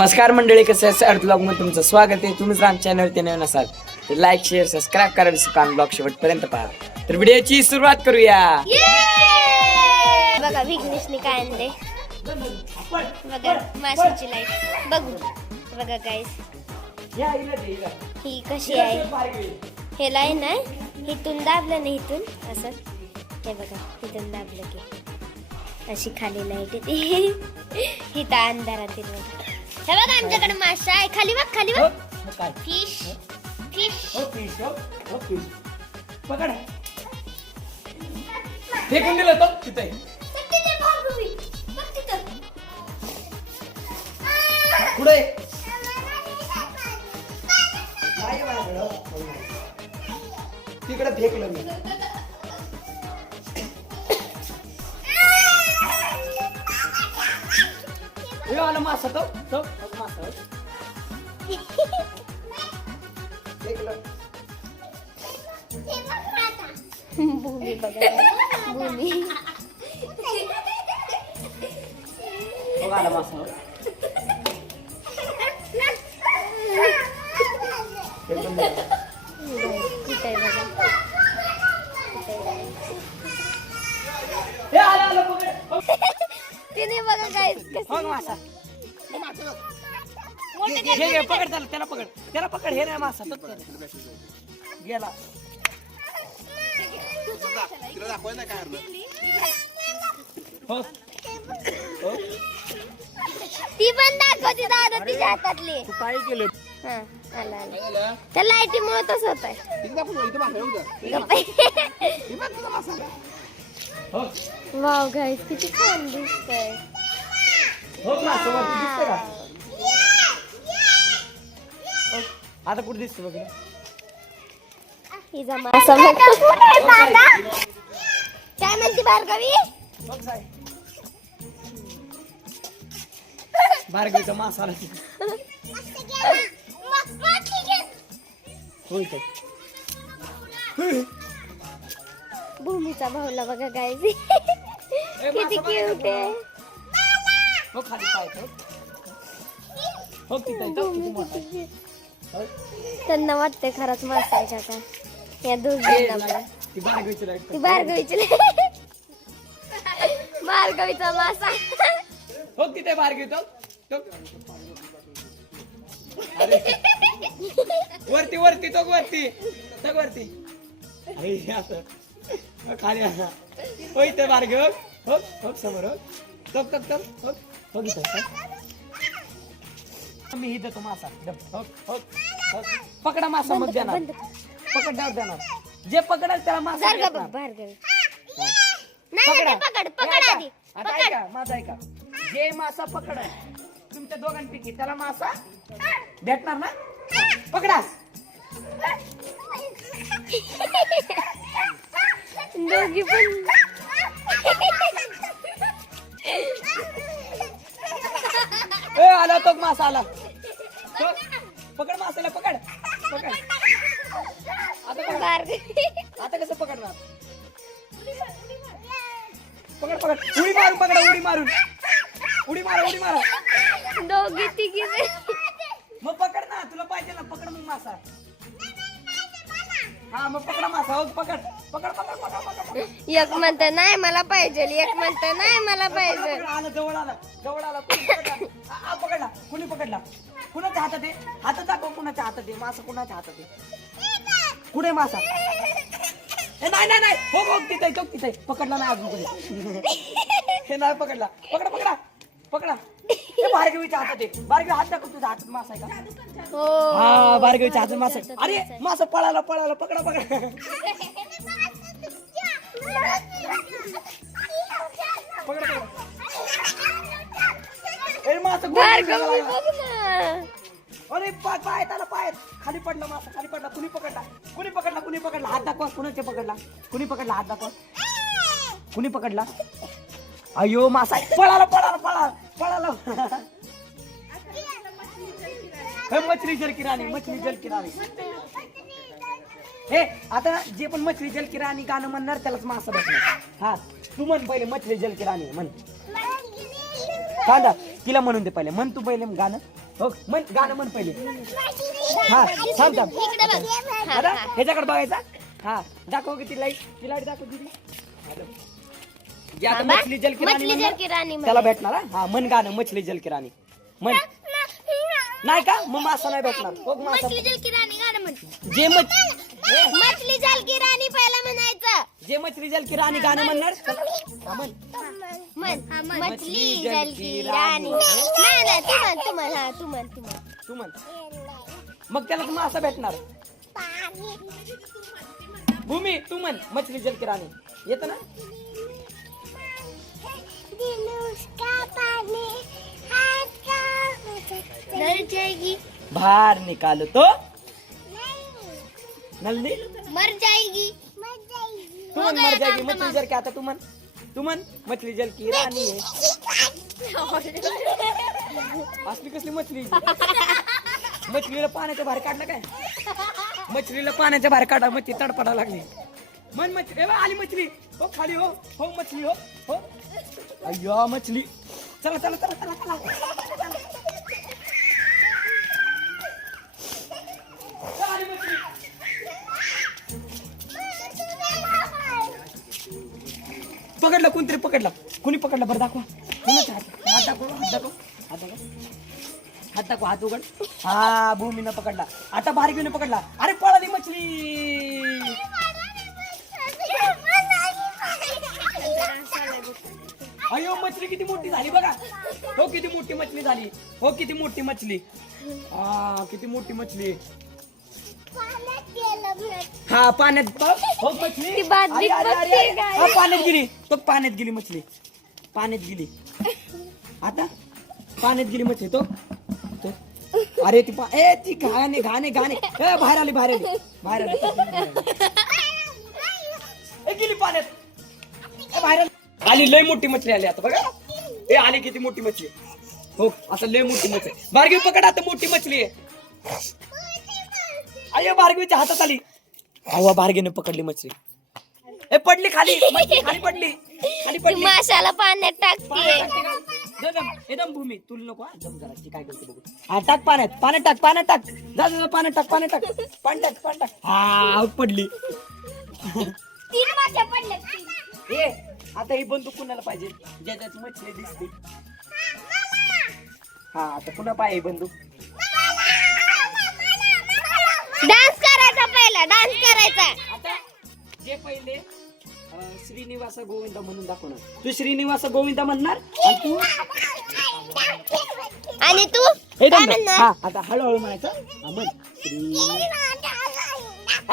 नमस्कार मंडळी, कसं आहे? अर्थ ब्लॉग मध्ये तुमचं स्वागत आहे. तुम्ही जर आमच्या चॅनलवरती नवीन असाल तर लाईक शेअर सबस्क्राईब करा. विसरून ब्लॉग शेवटपर्यंत पहा. तर व्हिडिओची सुरुवात करूया. बघा विघ्नेशने काय आणले. बघा माशाची लाईट बघू. बघा गाईस ही कशी आहे. हे लाईन आहे, इथून दाबलं नाही, इथून असं हे बघा, इथून दाबलं की अशी खाली लाईट येते. इथं अंधारात येते बघा. हे बघा आमच्याकडे मासा आहे. खाली बघ, खाली बघ. फिश फिश पकड. फेकून दिलं तो तिथे. पुढे तिकडे फेकलं मी. आला मासा तो मासा भूमी बघा, भूमी आला मासा. कुठे बघा, तिने बघा काय मासा. पकड त्याला पकड, त्याला पकड. हे नाही मासा गेला. ती पण दाखवते दादा तिच्या हातातली. तू काय केलं? त्या लाईटीमुळे तसं होत आहे. वाव गाईस, किती छान दिसतंय. आता कुठे दिसतो बघ. हिचा मासा काय म्हणते भार्गवी. भार्गवीचा मासा आला. भूमीचा भाऊला बघा गाईस, किती क्यूट आहे. हो खाली पाय हो किती. त्यांना वाटतंय खरंच मासा आहे का. या दोघींना ती भार्गवीची लाईट. ती भार्गवीची भार्गवीचा मासा. हो तिथे भार्गवी तो वरती वरती तो वरती तो वरती खाली. हो इथे भार्गव. हो हो समोर. हो तप तप तप. हो हो मी ही देतो मासा. हो हो पकडा मासा. मग देणार पकडल्यावर देणार. जे पकडल त्याला मासा देणार. भार्गवी पकडा. पकड आधी. आता ऐका माझा ऐका. जे मासा पकडा तुमच्या दोघांपैकी त्याला मासा भेटणार ना. पकडा. दोघी पण आला तो मासा आला. पकड मासाला. पकड पकड. आता कसं पकडणार. पकड पकड. उडी मारून पकडा. उडी मारून उडी मारा. उडी मारा. दोघी तिघी मग पकड ना. तुला पाहिजे ना. पकड मग मासा. हा मग पकडा मासा. हो पकड पकड पकड पकड पकड. एक म्हणत नाही मला पाहिजे, एक म्हणत नाही मला पाहिजे. आला जवळ आला. जवळ आला. पकडला. कुणी पकडला. कुणाच्या हातात आहे. हातात दाखव. कुणाच्या हातात आहे मासा. कुणाच्या हातात आहे. कुठे मासा. नाही नाही नाही. हो हो तिथे तो तिथे. पकडला नाही अजून कुणी. हे नाही पकडला. पकडा पकडा पकडा. भार्गवीच्या हातात आहे. भार्गवी हात दाखव. तुझ्या हातात मासा आहे का. हा भार्गवीच्या हातात मासा. अरे मासा पळाला पळाला. पकडा पकडा. पकडा भार्गवी बघ ना. अरे पाय त्याला पाय खाली पडला मासा. खाली पडला. कुणी पकडला. कुणी पकडला. कुणी पकडला. हात दाखवा. कुणाचे पकडला. कुणी पकडला. हात दाखवा. कुणी पकडला. अयो मासा पळाला पळाला पळाला पळाला. मछली जल की राणी. मछली जल की राणी. हे आता जे पण मछली जल की राणी गाणं म्हणणार त्यालाच मासा भेटणार. हा तू म्हण पहिले मछली जल की राणी म्हण. कांदा तिला म्हणून दे पहिले. म्हण तू पहिले गाणं. हो म्हण गाणं म्हण पहिले. हा थांब थांब इकडे बघ. आता ह्याच्याकडे बघायचा. हा दाखव की ती लाईट दाखव दीदी. जे आता थांबा. मछली जल की राणी मछली म्हणणार, जल की राणी त्याला म्हणे. भेटणार. हा म्हण गाणं मछली जल की राणी म्हण. नाही का मग मासा नाही भेटणार. हो मासा मछली जल की राणी गाणं म्हण. जे मछली जल की राणी पहिला म्हणायचं. जे मछली जल की राणी गाणं म्हणणार. हा, म्हण. मछली जल की राणी. नाही नाही तू म्हण हा तू म्हण. तू म्हण मग त्याला तू मासा भेटणार. भूमी तू म्हण मछली जल की राणी येत ना. डर जाएगी बाहर निकालो तो नल्ली मर जाएगी. तू म्हण मर जाएगी मछली जल की. आता तू म्हण मछली जल की राणी आहे. असली कसली मछली. मछलीला पाण्याच्या बाहेर काढलं काय. मछलीला पाण्याच्या बाहेर काढा मग ती तडपडा लागली. मन मछली आली मछली. हो खाली हो हो मछली हो हो अय्या मछली. चला चला चला चला चला आली मछली. पकडला कोणतरी पकडला. कुणी पकडला बरं दाखवा. कोणाचा हात दाखव हात दाखव हात दाखव हात दाखव हात उघड. हा भूमीनं पकडला. आता बारगीनं पकडला. अरे पळाली मछली. अयो मछली किती मोठी झाली बघा. हो किती मोठी मछली झाली. हो किती मोठी मछली. हा किती मोठी मछली. हा पाण्यात हो मछली. ती बादली अरे, अरे, अरे, पक्षी अरे. हा, पाण्यात गेली. तो पाण्यात गेली मछली. पाण्यात गेली. आता पाण्यात गेली मछली. तो अरे ती ती घाणे बाहेर आली गेली पाण्यात. बाहेर आली लय मोठी मछली आली. आता बघा आली किती मोठी मछली. हो असं लय मोठी मछली. बारगी पकड आता मोठी मछली आहे. अय्या बारगीच्या हातात आली. अव्वा बारगीने पकडली मछली. पडली खाली. मछली खाली पडली. माशाला पाण्यात टाकते. एकदम भूमी तुला नको. जम जरा काय करते बघू. हा टाक पाण्यात टाक जा पाण्यात टाक. हा पडली. 3 मासे पडले. आता ही बंदूक कुणाला पाहिजे ज्याच्यात मछली दिसते. हा आता कुणा पाहिजे बंदूक. डान्स करायचा पहिला डान्स करायचा. आता जे पहिले श्रीनिवास गोविंद म्हणून दाखवणार. तू श्रीनिवास गोविंद म्हणणार आणि तू एकदम हा आता हळूहळू म्हणायचं. म्हण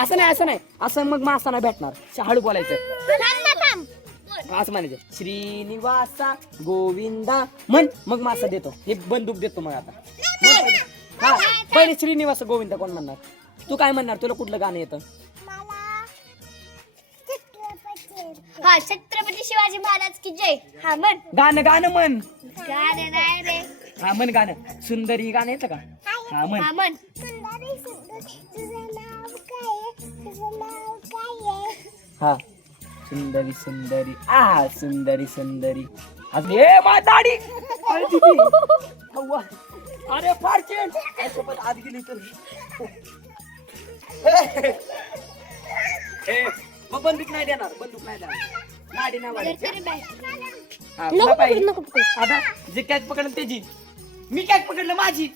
असं नाही असं मग मासा नाही भेटणार. हळू बोलायचं. असं म्हणायचं श्रीनिवासा गोविंदा म्हण मग मासा देतो. एक बंदूक देतो मग. आता हा पहिले श्रीनिवास गोविंद कोण म्हणणार. तू काय म्हणणार. तुला कुठलं गाणं येतं. हा छत्रपती शिवाजी महाराज की जय. हा म्हण गाणं म्हण. गाणं नाही रे. हा म्हण गाणं. सुंदरी गाणं येतं का. हा म्हण. हा म्हण हा सुंदरी सुंदरी अजून मा दाढी. अरे फारचेन आत गेली तर. मग बंदूक नाही देणार. गाडी नाही वाढायची. हा, तुला पाहिजे. आता जे कॅच पकडलं त्याची. मी कॅच पकडलं माझी.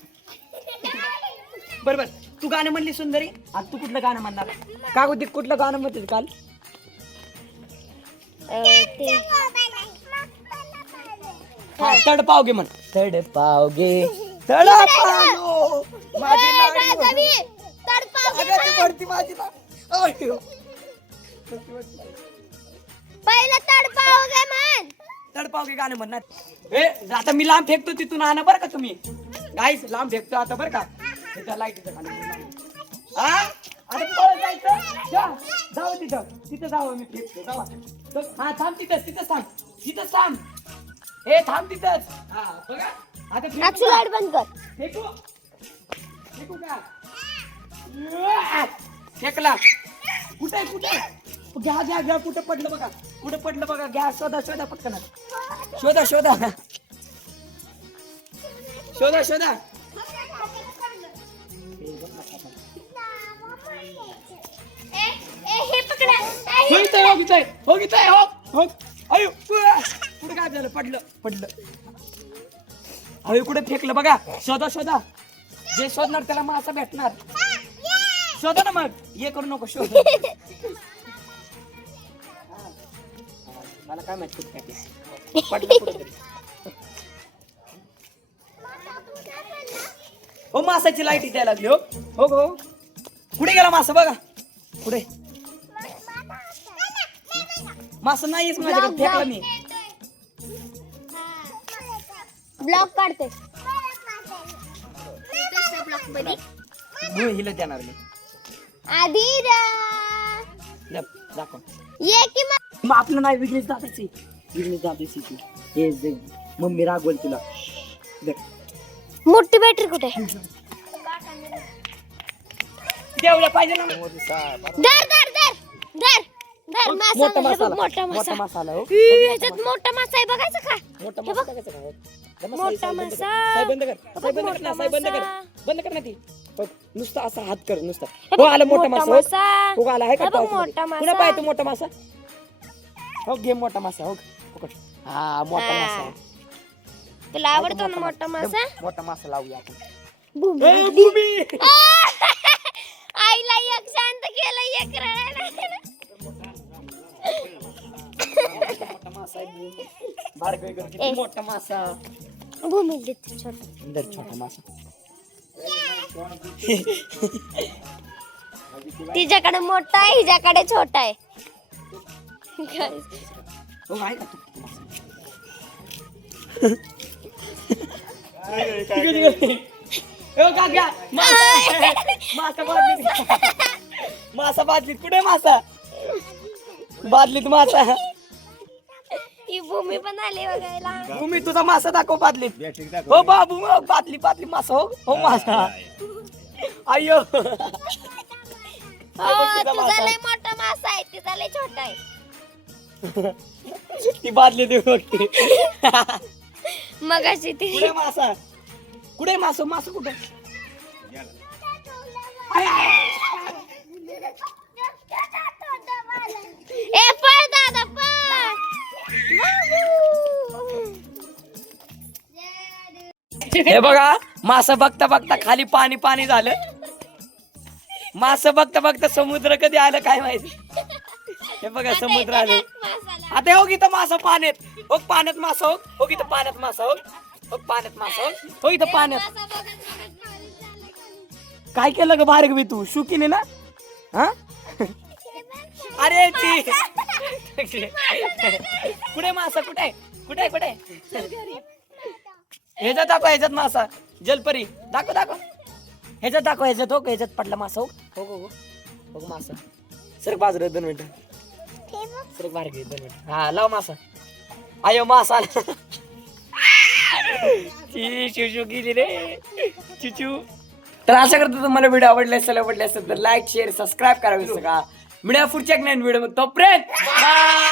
बरोबर तू गाणं म्हणली सुंदरी. आता तू कुठलं गाणं म्हणणार. का होती कुठलं गाणं म्हणते काल. हा तडपावगे म्हण. तडपावगे माझी लाडी पडती माझी. पहिला तडपावगे म्हण. तडपावगे गाणं म्हणणार. आता मी लांब फेकतो तिथून आणा बरं का तुम्ही. गाईस लांब फेकतो आता बरं का. लाईटीचं खाली. हा आता पळत जायचं. जाऊ तिथं जावं मी फेकतो. जावा हा थांब तिथंच थांब. थांब तिथंच. हा बघा आता लाईट बंद कर. फेकू का. फेकला. कुठे घ्या कुठे पडलं बघा. घ्या शोधा पटकन. शोधा हो इथं हो इथं हो इथं हो हो अयो कुठे काय झालं पडलं अयो कुठे फेकलं बघा शोधा जे शोधणार त्याला मासा भेटणार शोधा ना मग ये करू नको शोध मला काय माहित कुठे काय पडलं कुठेतरी हो मासाची लाईट द्यायला लागली हो हो हो कुठे गेला मासा बघा कुठे मासा नाहीच माझ्याकडे फेकला मी ब्लॉक काढते हिला देणार मी आदिरा दाखव ये की मग आपलं नाही विघ्नेश दादाची ती हे जे मम्मी रागवल तुला देख मोठी बॅटरी कुठे देवला पाहिजे ना धर धर धर धर धर मोठा मासा मासा मोठा मासा आला हो ह्याच्यात मोठा मासा आहे बघायचं का मोठा मासा टाकायचा का? मोठा साई मासा. साई बंद कर साई बंद कर ना साई बंद कर मासा. बंद कर ना ती बघ, नुसतं असा हात कर नुसता हो आला मोठा मासा हो आला आहे का हे बघ, पावसामध्ये? मोठा मासा. पुन्हा पाहिजे मोठा मासा हो घे मोठा मासा हो पकड हा मोठा हा. मासा तुला आवडतो ना मोठा मासा मोठा मासा लावूया आपण भूमी. ए, भूमी आईला एक शांत केलं एक रडायला मोठा मासा आहे भूमी. भार्गवी गं, किती मोठा मासा भूमी देते छोटा अंदर छोटा मासा तिच्याकडे मोठा आहे हिच्याकडे छोटा आहे हो आहे का तू मासा बादलीत कुठे मासा बादलीत मासा ही भूमी पण आली बघायला भूमी तुझा मासा दाखव बादलीत हो बाबू बादली बादली मासा हो मासा अय्यो तुझा लय मोठा मासा आहे तिचा लय छोटा आहे ती बादली देऊ बघते मग अशी ती कुठे मासा कुठे मासा मासा कुठे ए पळ दादा पळ हे बघा मासा बघता बघता खाली पाणी पाणी झालं मासा बघता बघता समुद्र कधी आलं काय माहिती हे बघा समुद्र आलं आता हो इथं मासा पाण्यात हो पाण्यात मासा हो इथं पाण्यात मासा हो पाण्यात मासा हो इथं पाण्यात काय केलं ग बाहेर मी तू शुकीने ना हा अरे ती कुठे मासा कुठे कुठे कुठे ह्याच्यात दाखव ह्याच्यात मासा जलपरी दाखव दाखव ह्याच्यात दाखव ह्याच्यात हो ह्याच्यात पडला मासा हो हो हो हो मासा सर बाजूला 2 मिनिटं सर बाहेर घे 2 मिनिटं हा लाव मासा आयो मासा शिवशू गेली रे चिचू तर अशा करता तुम्हाला व्हिडिओ आवडला असेल तर लाईक शेअर सबस्क्राईब करा विसरू नका. मिळूया पुढच्या एक नवीन व्हिडिओ तोपर्यंत बाय.